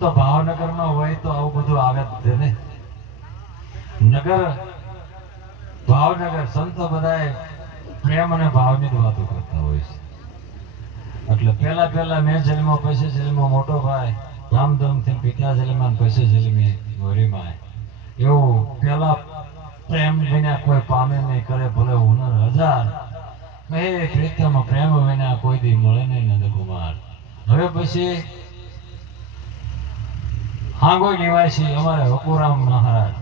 સંતો ભાવનગરમાં હોય તો આવું બધું આવે જ છે ને. નગર ભાવનગર સંતો બધાય પ્રેમ અને ભાવની જ વાતો કરતા હોય છે. એટલે પહેલા મેં જન્મો પછી જન્મો મોટો ભાઈ રામધમથી પિતા જન્મા પછી જન્મી ગોરીમાં એવું પહેલા પ્રેમ વિના કોઈ પામે નહીં કરે ભલે હુનર હજાર એ પ્રીતમ પ્રેમ વિના કોઈ દી મળે નહીં નંદકુમાર. હવે પછી હાંગોઈ નિવાસી અમારે હકુરામ મહારાજ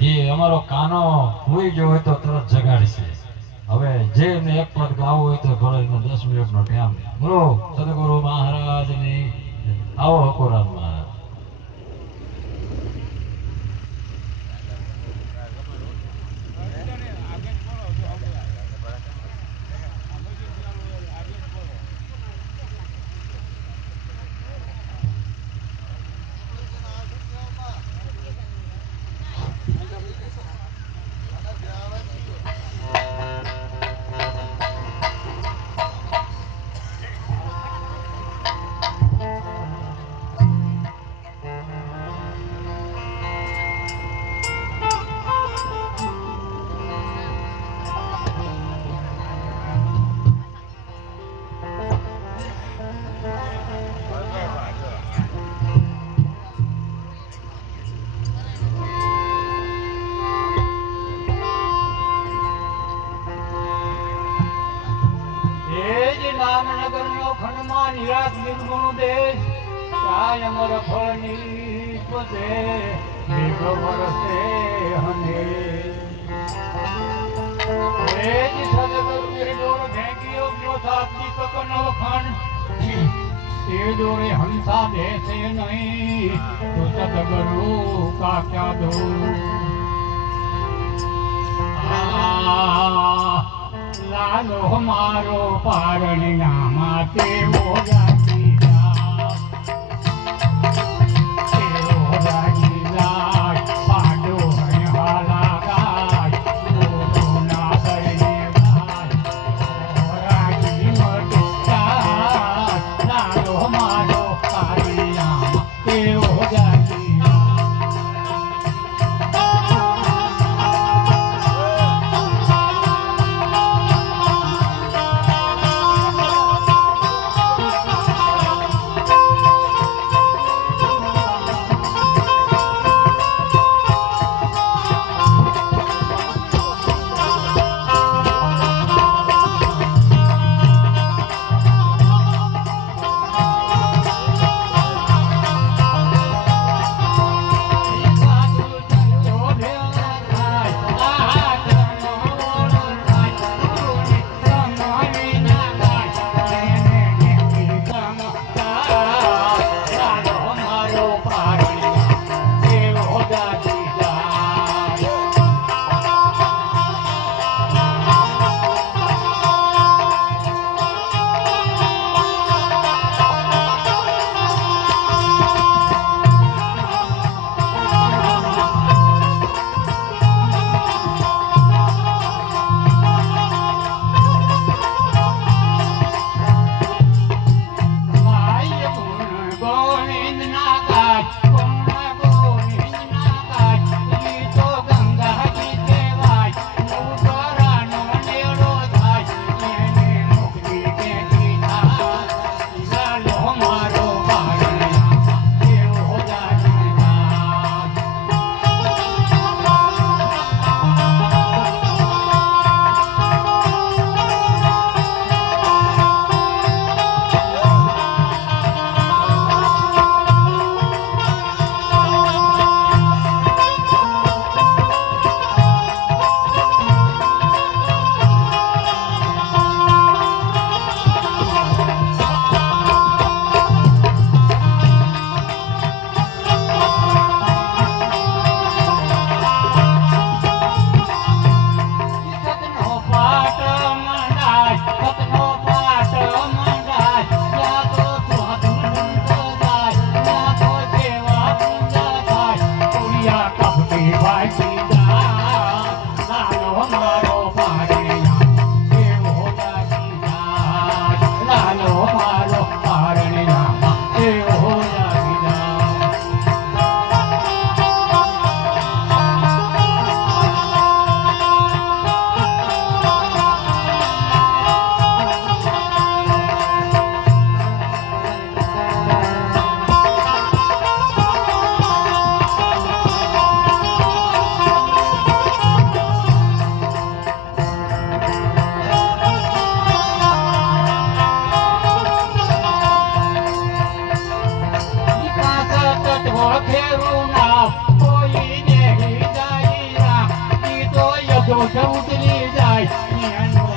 એ અમારો કાનો હોઈ ગયો હોય તો તરત જગાડશે. હવે જે એમને એક પદ ગાવું હોય તો ભલે એનો 10 મિનિટનો ટાઈમ. બોલો સદગુરુ મહારાજની. આવો હકુરામ મહારાજ. ખંડમાં નિરાશ નિર્ગુણ દેશ ત્યાં અમર ફળની પોતે મેઘ વરસે હને એ જ સદગુરુ ડોર ભેંગીઓ ગયો સાથી તક નવખંડ એ ડોરે હંસા બેસે નહીં તો સદગુરુ કા ક્યા દો લાલો મારો પારણી નામા તેવો જાતી ઉતરી જાય